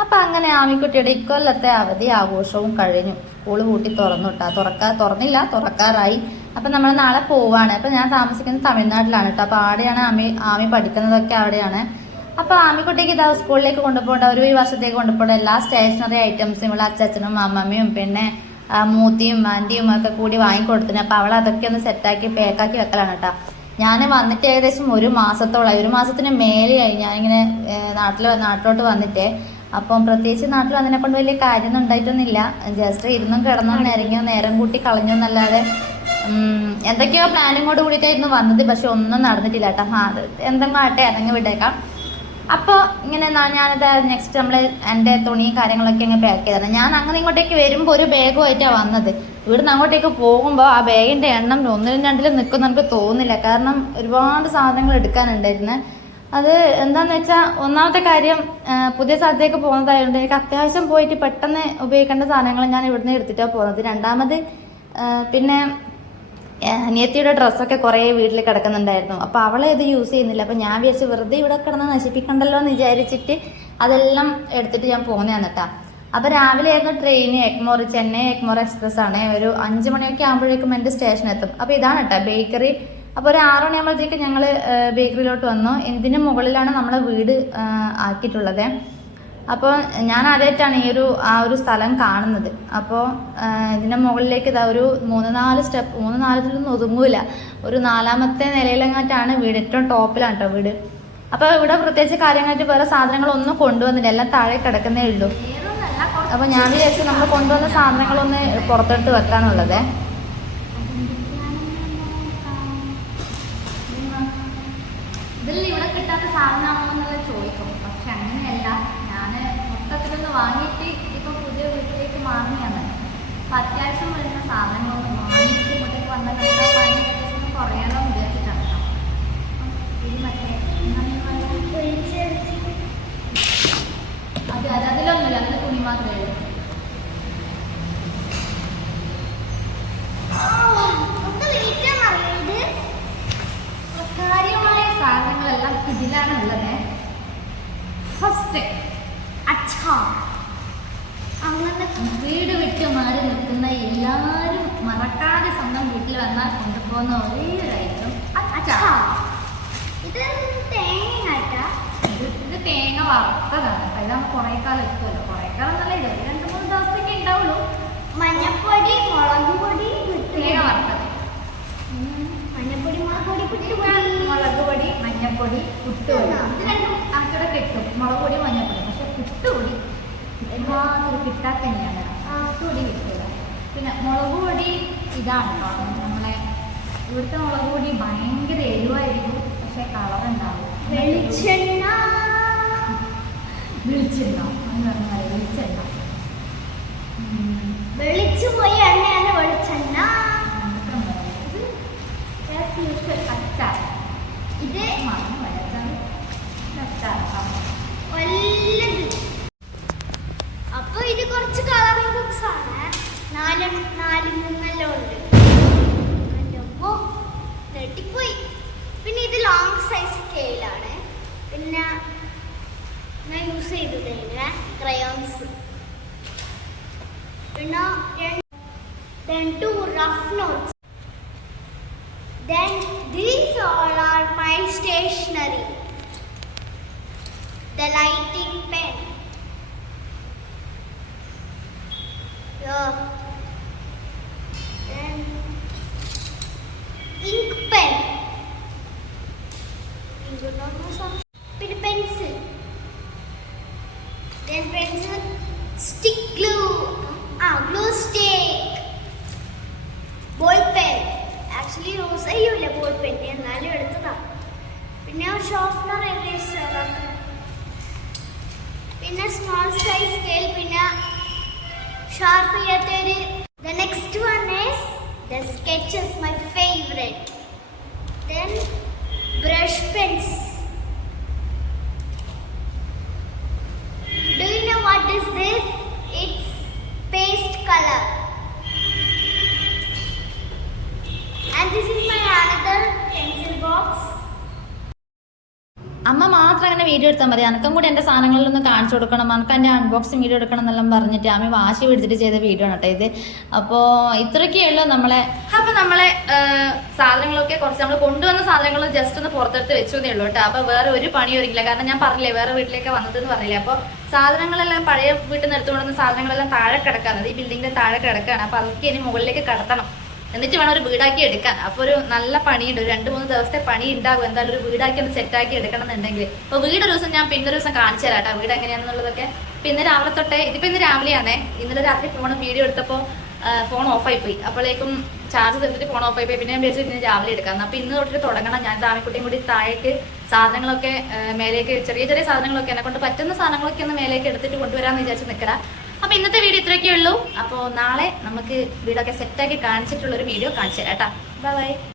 അപ്പം അങ്ങനെ ആമിക്കുട്ടിയുടെ ഇക്കൊല്ലത്തെ അവധി ആഘോഷവും കഴിഞ്ഞു. സ്കൂൾ പൂട്ടി തുറക്കാറായി. അപ്പം നമ്മൾ നാളെ പോവാണ്. അപ്പം ഞാൻ താമസിക്കുന്നത് തമിഴ്നാട്ടിലാണ് കേട്ടോ. അപ്പം അവിടെയാണ് ആമി പഠിക്കുന്നതൊക്കെ അവിടെയാണ്. അപ്പോൾ ആമിക്കുട്ടിക്ക് ഇതാ സ്കൂളിലേക്ക് കൊണ്ടുപോകേണ്ട ഈ വർഷത്തേക്ക് കൊണ്ടുപോകേണ്ട എല്ലാ സ്റ്റേഷനറി ഐറ്റംസും ഇവിടെ അച്ഛനും അമ്മമ്മയും പിന്നെ മൂത്തിയും ആൻറ്റിയും ഒക്കെ കൂടി വാങ്ങിക്കൊടുത്തിന്. അപ്പോൾ അവൾ അതൊക്കെ ഒന്ന് സെറ്റാക്കി പാക്കാക്കി വെക്കലാണ് കേട്ടോ. ഞാൻ വന്നിട്ട് ഏകദേശം ഒരു മാസത്തിന് മേലെയായി ഞാനിങ്ങനെ നാട്ടിലോട്ട് വന്നിട്ടേ. അപ്പം പ്രത്യേകിച്ച് നാട്ടിൽ വന്നതിനെ കൊണ്ട് വലിയ കാര്യമൊന്നും ഉണ്ടായിട്ടൊന്നുമില്ല. ജസ്റ്റ് ഇരുന്നും കിടന്നും നിരങ്ങിയോ നേരം കൂട്ടി കളഞ്ഞോ എന്നല്ലാതെ എന്തൊക്കെയോ പ്ലാനിങ്ങോട് കൂടിയിട്ടായിരുന്നു വന്നത്. പക്ഷെ ഒന്നും നടന്നിട്ടില്ല കേട്ടോ. എന്തെങ്കിലും ആട്ടെ അതങ്ങ് വിട്ടേക്കാം. അപ്പോൾ ഇങ്ങനെ ഞാനിത് നെക്സ്റ്റ് നമ്മൾ എൻ്റെ തുണിയും കാര്യങ്ങളൊക്കെ അങ്ങ് പാക്ക് ചെയ്തതാണ്. ഞാൻ അങ്ങനെ ഇങ്ങോട്ടേക്ക് വരുമ്പോൾ ഒരു ബാഗുമായിട്ടാണ് വന്നത്. ഇവിടുന്ന് അങ്ങോട്ടേക്ക് പോകുമ്പോൾ ആ ബാഗിൻ്റെ എണ്ണം 1-2 നിൽക്കും നമുക്ക് തോന്നുന്നില്ല. കാരണം ഒരുപാട് സാധനങ്ങൾ എടുക്കാനുണ്ടായിരുന്നു. അത് എന്താണെന്ന് വെച്ചാൽ ഒന്നാമത്തെ കാര്യം പുതിയ സ്ഥലത്തേക്ക് പോകുന്നതായതുകൊണ്ട് എനിക്ക് അത്യാവശ്യം പോയിട്ട് പെട്ടെന്ന് ഉപയോഗിക്കേണ്ട സാധനങ്ങൾ ഞാൻ ഇവിടുന്ന് എടുത്തിട്ടാണ് പോകുന്നത്. രണ്ടാമത് പിന്നെ അനിയത്തിയുടെ ഡ്രസ്സൊക്കെ കുറേ വീട്ടിൽ കിടക്കുന്നുണ്ടായിരുന്നു. അപ്പോൾ അവളെ ഇത് യൂസ് ചെയ്യുന്നില്ല. അപ്പോൾ ഞാൻ വിചാരിച്ചു വെറുതെ ഇവിടെ കിടന്ന് നശിപ്പിക്കണ്ടല്ലോ എന്ന് വിചാരിച്ചിട്ട് അതെല്ലാം എടുത്തിട്ട് ഞാൻ പോകുന്നതാണ് കേട്ടോ. അപ്പോൾ രാവിലെ ആയിരുന്നു ട്രെയിന് ചെന്നൈ എഗ്മോർ എക്സ്പ്രസ് ആണ്. ഒരു 5 മണിയൊക്കെ ആകുമ്പോഴേക്കും എൻ്റെ സ്റ്റേഷൻ എത്തും. അപ്പോൾ ഇതാണ് കേട്ടോ ബേക്കറി. അപ്പോൾ ഒരു 6 മണിയാകുമ്പോഴത്തേക്ക് ഞങ്ങൾ ബേക്കറിയിലോട്ട് വന്നു. ഇതിന് മുകളിലാണ് നമ്മളെ വീട് ആക്കിയിട്ടുള്ളത്. അപ്പോൾ ഞാൻ ആദ്യമായിട്ടാണ് ആ ഒരു സ്ഥലം കാണുന്നത്. അപ്പോൾ ഇതിൻ്റെ മുകളിലേക്ക് ഇതാ ഒരു 3-4 സ്റ്റെപ്പ് 3-4 ഒതുങ്ങൂല. ഒരു 4ാമത്തെ നിലയിലെങ്ങാട്ടാണ് വീട്. ഏറ്റവും ടോപ്പിലാണ് കേട്ടോ വീട്. അപ്പോൾ ഇവിടെ പ്രത്യേകിച്ച് കാര്യങ്ങളായിട്ട് വേറെ സാധനങ്ങളൊന്നും കൊണ്ടുവന്നില്ല. എല്ലാം താഴെ കിടക്കുന്നേ ഉള്ളൂ. അപ്പോൾ ഞാൻ വിചാരിച്ചു നമ്മൾ കൊണ്ടുവന്ന സാധനങ്ങളൊന്ന് പുറത്തെടുത്ത് വെക്കാനുള്ളത്. ഇതിൽ ഇവിടെ കിട്ടാത്ത സാധനമാണോ എന്നുള്ളത് ചോദിക്കും. പക്ഷെ അങ്ങനെയല്ല. ഞാൻ മൊത്തത്തിലൊന്ന് വാങ്ങിയിട്ട് ഇപ്പോൾ പുതിയ വീട്ടിലേക്ക് മാറുകയാണ്. അപ്പോൾ അത്യാവശ്യം വരുന്ന സാധനങ്ങളൊന്നും വാങ്ങിയിട്ട് ഇങ്ങോട്ടേക്ക് വന്നാൽ പണി ഏകദേശം കുറയാനോ വിചാരിച്ചിട്ടാണ് കേട്ടോ. ഇത് മറ്റേ അതിലൊന്നുമില്ല. അതിൽ തുണി മാത്രമേ ഉള്ളൂ. കാര്യമായ സാധനങ്ങളെല്ലാം ഇതിലാണ് ഉള്ളത്. ഫസ്റ്റ് അങ്ങനെ വീട് വിട്ട് മാറി നിൽക്കുന്ന എല്ലാവരും മറക്കാതെ സ്വന്തം വീട്ടിൽ വന്നാൽ കൊണ്ടുപോകുന്ന ഒരേ ഒരു ഐറ്റം ഇത് തേങ്ങ വറുത്തതാണ്. ഇതാകുമ്പോൾ കുറേ കാലം എത്തുമല്ലോ. കുറേ കാലം നല്ല ഇത് 2-3 ദിവസത്തേക്ക് ഉണ്ടാവുള്ളൂ. മഞ്ഞപ്പൊടി മുളക് പൊടി തേങ്ങ വറുത്തത് മുളക് പൊടി മഞ്ഞപ്പൊടി പുട്ടുപൊടി ഇത് രണ്ടും നമുക്കിവിടെ കിട്ടും. മുളക് പൊടി മഞ്ഞപ്പൊടി. പക്ഷെ പുട്ടുപൊടി എല്ലാവരും കിട്ടാത്ത തന്നെയാണ്. പുട്ടുപൊടി കിട്ടില്ല. പിന്നെ മുളക് പൊടി ഇതാണ് കേട്ടോ. നമ്മളെ ഇവിടുത്തെ മുളക് പൊടി ഭയങ്കര എരിവായിരിക്കും. പക്ഷെ കളർ ഉണ്ടാവും. വെളിച്ചെണ്ണ വെളിച്ചു പോയി എണ്ണയാണ് വെളിച്ചെണ്ണ. അച്ചാർ ഇത് അപ്പൊ ഇത് കുറച്ച് കളർ ബുക്സ് ആണ്. 4-3 ഉണ്ട്. നെട്ടിപ്പോയി. പിന്നെ ഇത് ലോങ് സൈസ് സ്കെയിലാണ്. പിന്നെ ഞാൻ യൂസ് ചെയ്തത് ഇങ്ങനെ ക്രയോൺസ്. പിന്നെ 2 rough notes. Then these all are my stationery. The lighting pen. Then ink pen. Then pencil. Then pencil. Stick glue. Glue stick. Ball pen. Actually use ചെയ്യൂല ബോൾ പെന്ന്, എന്നാലും എടുത്തതാണ്. പിന്നെ ഷോർപ്നർ eraser. പിന്നെ small size scale. പിന്നെ sharp ചെയ്യാത്തൊരു. The next one is the sketches, my favorite. Then brush pens. Do you know what is this? It's paste color. And this is my another pencil box. അമ്മ മാത്രം അങ്ങനെ video എടുത്താൽ മതി, അനക്കം കൂടി എൻ്റെ സാധനങ്ങളിലൊന്ന് കാണിച്ചു കൊടുക്കണം, അനക്ക് എൻ്റെ അൺബോക്സിങ് വീഡിയോ എടുക്കണം എന്നെല്ലാം പറഞ്ഞിട്ട് ആമി വാശി പിടിച്ചിട്ട് ചെയ്ത വീഡിയോ ആണ് കേട്ടോ ഇത്. അപ്പോൾ ഇത്രയൊക്കെ ഉള്ളൂ നമ്മളെ. അപ്പോൾ നമ്മളെ സാധനങ്ങളൊക്കെ കുറച്ച് നമ്മൾ കൊണ്ടുവന്ന സാധനങ്ങൾ ജസ്റ്റ് ഒന്ന് പുറത്തെടുത്ത് വെച്ചതേ ഉള്ളൂ കേട്ടോ. അപ്പോൾ വേറെ ഒരു പണിയും ഒരുക്കില്ല, കാരണം ഞാൻ പറഞ്ഞില്ലേ വേറെ വീട്ടിലേക്ക് വന്നതെന്ന് പറഞ്ഞില്ലേ. അപ്പോൾ സാധനങ്ങളെല്ലാം പഴയ വീട്ടിൽ നിന്ന് എടുത്തുകൊണ്ടുവന്ന സാധനങ്ങളെല്ലാം താഴെ കിടക്കാറുണ്ട്, ഈ ബിൽഡിങ്ങിന്റെ താഴെ കിടക്കുകയാണ്. അപ്പോൾ അതൊക്കെ ഇനി മുകളിലേക്ക് കടത്തണം, എന്നിട്ട് വേണം ഒരു വീടാക്കി എടുക്കാൻ. അപ്പോൾ ഒരു നല്ല പണിയുണ്ട്, ഒരു 2-3 ദിവസത്തെ പണി ഉണ്ടാകും എന്തായാലും ഒരു വീടാക്കി ഒന്ന് സെറ്റാക്കി എടുക്കണം എന്നുണ്ടെങ്കിൽ. അപ്പോൾ വീടൊരു ദിവസം ഞാൻ പിന്നെ ഒരു ദിവസം കാണിച്ചു തരാം കേട്ടോ, വീട് എങ്ങനെയാണെന്നുള്ളതൊക്കെ. പിന്നെ രാവിലെ തൊട്ടേ, ഇതിപ്പോൾ ഇന്ന് രാവിലെയാണേ, ഇന്നലെ രാത്രി വീഡിയോ എടുത്തപ്പോൾ ഫോൺ ഓഫായി പോയി, അപ്പോഴേക്കും ചാർജ് തീർത്തിട്ട് ഫോൺ ഓഫായി പോയി. പിന്നെ ഞാൻ വിചാരിച്ചു ഇന്ന് രാവിലെ എടുക്കാം. അപ്പോൾ ഇന്ന് തൊട്ടിട്ട് തുടങ്ങണം ഞാൻ ആമിക്കുട്ടിയും കൂടി താഴേക്ക് സാധനങ്ങളൊക്കെ മേലേക്ക്, ചെറിയ ചെറിയ സാധനങ്ങളൊക്കെ എന്നെ കൊണ്ട് പറ്റുന്ന സാധനങ്ങളൊക്കെ ഒന്ന് മേലേക്ക് എടുത്തിട്ട് കൊണ്ടുവരാമെന്ന് വിചാരിച്ച് നിൽക്കണം. അപ്പൊ ഇന്നത്തെ വീഡിയോ ഇത്രയൊക്കെ ഉള്ളൂ. അപ്പോൾ നാളെ നമുക്ക് വീടൊക്കെ സെറ്റാക്കി കാണിച്ചിട്ടുള്ള ഒരു വീഡിയോ കാണിച്ചു തരാം കേട്ടോ. ബൈ.